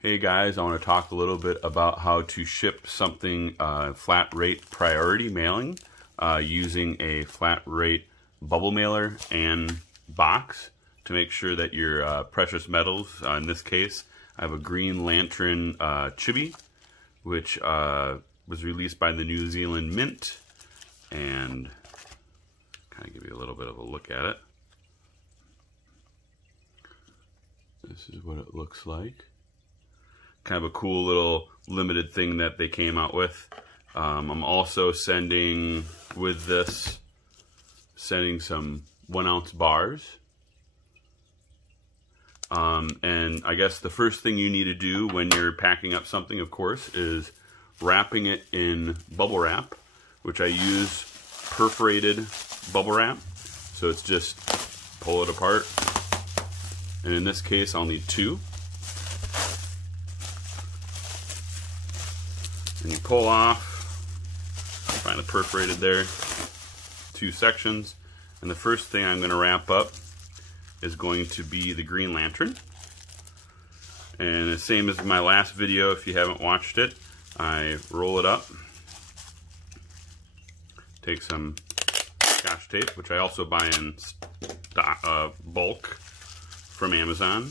Hey guys, I want to talk a little bit about how to ship something flat rate priority mailing using a flat rate bubble mailer and box to make sure that your precious metals, in this case, I have a Green Lantern chibi, which was released by the New Zealand Mint, and kind of give you a little bit of a look at it. This is what it looks like. Kind of a cool little limited thing that they came out with. I'm also sending some 1 ounce bars. And I guess the first thing you need to do when you're packing up something, of course, is wrapping it in bubble wrap, which I use perforated bubble wrap. So it's just pull it apart. And in this case, I'll need 2. And you pull off, find it perforated there, 2 sections. And the first thing I'm going to wrap up is going to be the Green Lantern. And the same as my last video, if you haven't watched it, I roll it up, take some Scotch tape, which I also buy in bulk from Amazon.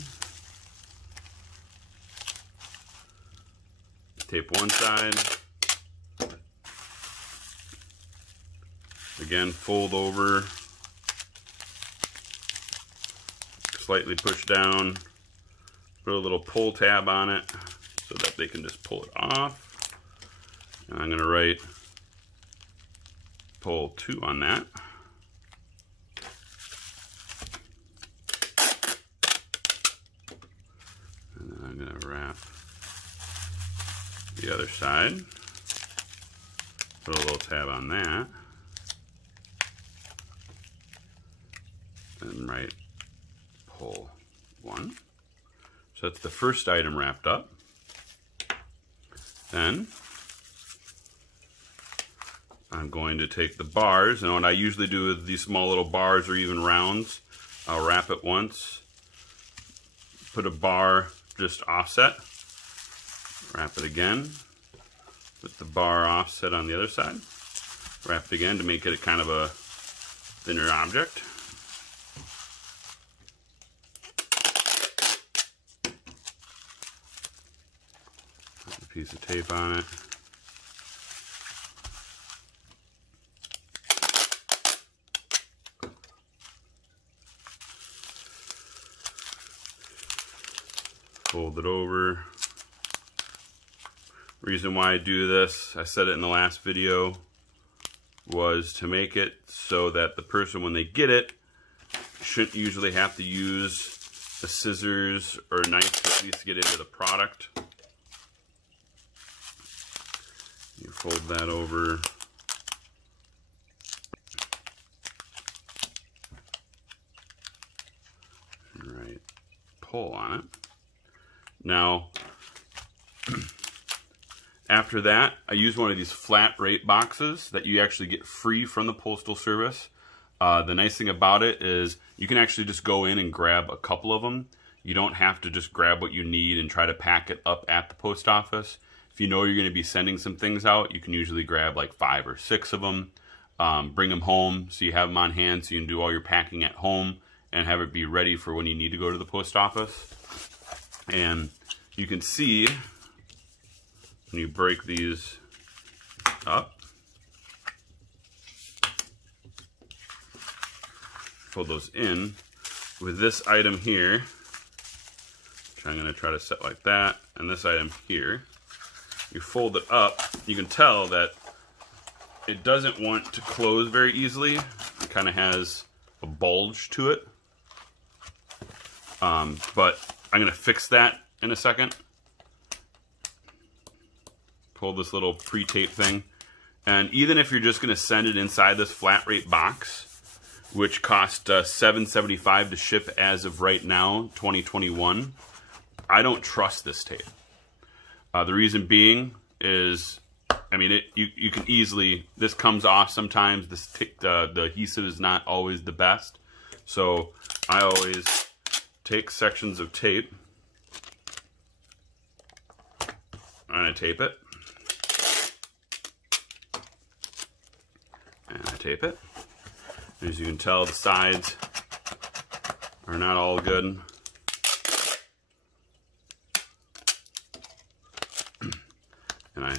Tape one side. Again, fold over, slightly push down, put a little pull tab on it so that they can just pull it off. And I'm going to write pull 2 on that. And then I'm going to wrap the other side, put a little tab on that, and write pull 1. So that's the first item wrapped up. Then I'm going to take the bars, and what I usually do with these small little bars or even rounds, I'll wrap it once, put a bar just offset, wrap it again, put the bar offset on the other side, wrap it again to make it kind of a thinner object. Put a piece of tape on it. Fold it over. Reason why I do this, I said it in the last video, was to make it so that the person, when they get it, shouldn't usually have to use a scissors or a knife to at least get into the product. You fold that over. Right, pull on it. Now, after that, I use one of these flat rate boxes that you actually get free from the Postal Service. The nice thing about it is you can actually just go in and grab a couple of them. You don't have to just grab what you need and try to pack it up at the post office. If you know you're going to be sending some things out, you can usually grab like 5 or 6 of them, bring them home so you have them on hand so you can do all your packing at home and have it be ready for when you need to go to the post office. And you can see when you break these up, pull those in, with this item here, which I'm going to try to set like that, and this item here, you fold it up, you can tell that it doesn't want to close very easily. It kind of has a bulge to it. But I'm going to fix that in a second. Pull this little pre-tape thing. And even if you're just going to send it inside this flat rate box, which cost $7.75 to ship as of right now, 2021, I don't trust this tape. The reason being is, I mean, you can easily, this comes off sometimes. The adhesive is not always the best. So I always take sections of tape And I tape it. And I tape it. As you can tell, the sides are not all good. And I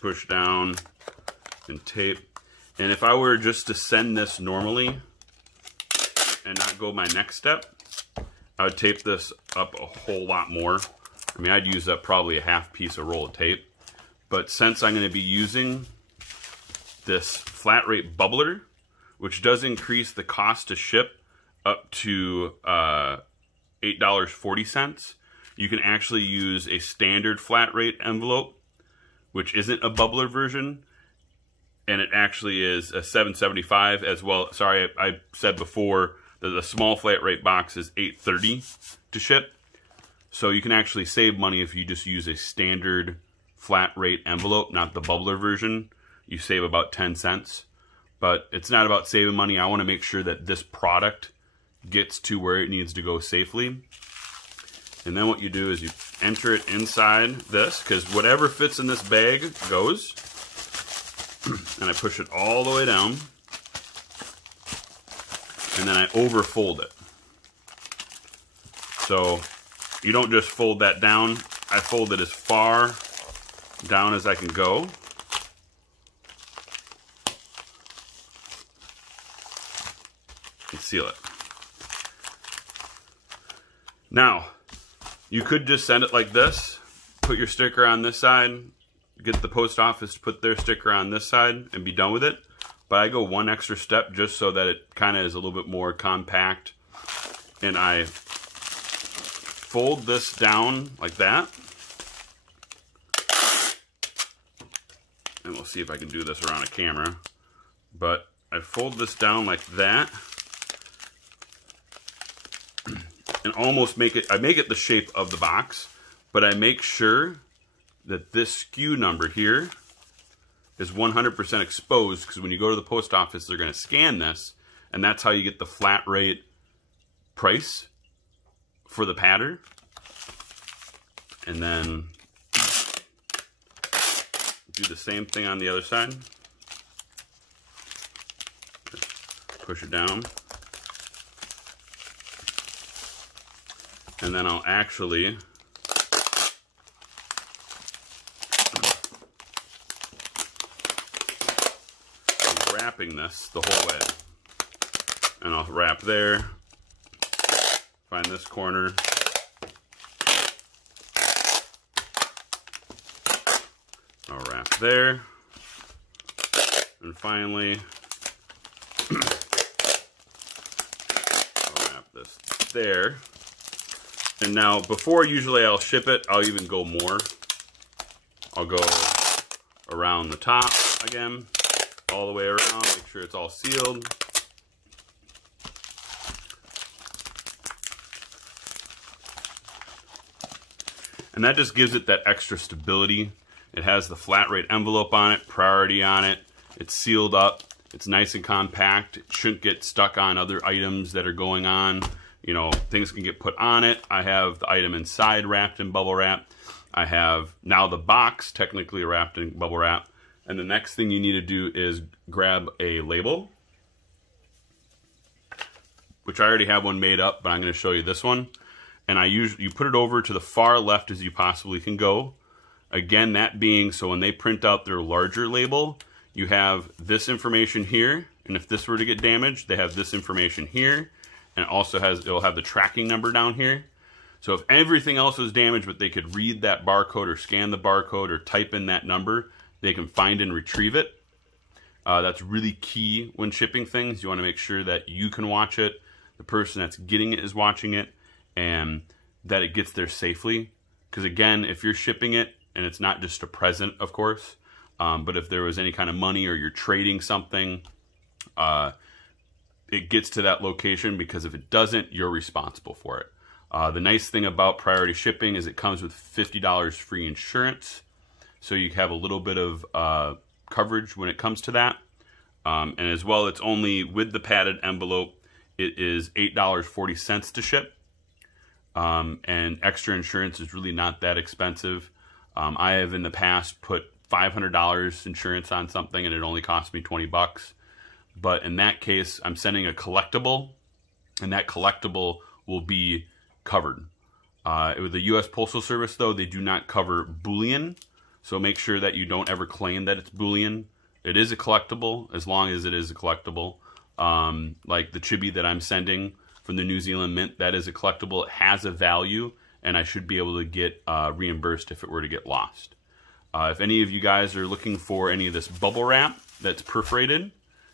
push down and tape. And if I were just to send this normally and not go my next step, I would tape this up a whole lot more. I mean, I'd use up probably a half piece of roll of tape. But since I'm going to be using this flat rate bubbler, which does increase the cost to ship up to $8.40, you can actually use a standard flat rate envelope, which isn't a bubbler version, and it actually is a $7.75 as well. Sorry, I said before that the small flat rate box is $8.30 to ship. So you can actually save money if you just use a standard flat rate envelope, not the bubbler version. You save about 10 cents. But it's not about saving money. I want to make sure that this product gets to where it needs to go safely. And then what you do is you enter it inside this, because whatever fits in this bag goes. And I push it all the way down. And then I overfold it. So you don't just fold that down. I fold it as far down as I can go. And seal it. Now, you could just send it like this, put your sticker on this side, get the post office to put their sticker on this side and be done with it. But I go one extra step just so that it kind of is a little bit more compact. And I fold this down like that. And we'll see if I can do this around a camera. But I fold this down like that. And almost make it, I make it the shape of the box, but I make sure that this SKU number here is 100% exposed, because when you go to the post office, they're going to scan this, and that's how you get the flat rate price for the pattern. And then do the same thing on the other side. Push it down. And then I'll actually wrapping this the whole way. And I'll wrap there, find this corner, I'll wrap there, and finally I'll wrap this there. And now, before usually I'll ship it, I'll even go more. I'll go around the top again, all the way around, make sure it's all sealed. And that just gives it that extra stability. It has the flat rate envelope on it, priority on it. It's sealed up. It's nice and compact. It shouldn't get stuck on other items that are going on. You know, things can get put on it. I have the item inside wrapped in bubble wrap. I have now the box technically wrapped in bubble wrap. And the next thing you need to do is grab a label, which I already have one made up, but I'm going to show you this one. And you put it over to the far left as you possibly can go. Again, that being so when they print out their larger label, you have this information here. And if this were to get damaged, they have this information here. And it also it'll have the tracking number down here. So if everything else was damaged, but they could read that barcode or scan the barcode or type in that number, they can find and retrieve it. That's really key when shipping things. You want to make sure that you can watch it, the person that's getting it is watching it, and that it gets there safely. Because again, if you're shipping it, and it's not just a present, of course, but if there was any kind of money or you're trading something, it gets to that location, because if it doesn't, you're responsible for it. The nice thing about priority shipping is it comes with $50 free insurance. So you have a little bit of coverage when it comes to that. And as well, it's only with the padded envelope, it is $8.40 to ship. And extra insurance is really not that expensive. I have in the past put $500 insurance on something and it only cost me 20 bucks. But in that case, I'm sending a collectible, and that collectible will be covered. With the U.S. Postal Service, though, they do not cover bullion, so make sure that you don't ever claim that it's bullion. It is a collectible, as long as it is a collectible. Like the chibi that I'm sending from the New Zealand Mint, that is a collectible. It has a value, and I should be able to get reimbursed if it were to get lost. If any of you guys are looking for any of this bubble wrap that's perforated,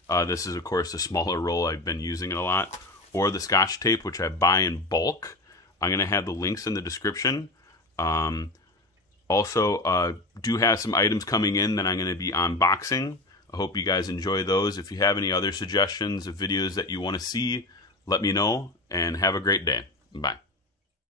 this is, of course, a smaller roll. I've been using it a lot. Or the Scotch tape, which I buy in bulk. I'm going to have the links in the description. Also, do have some items coming in that I'm going to be unboxing. I hope you guys enjoy those. If you have any other suggestions of videos that you want to see, let me know, and have a great day. Bye.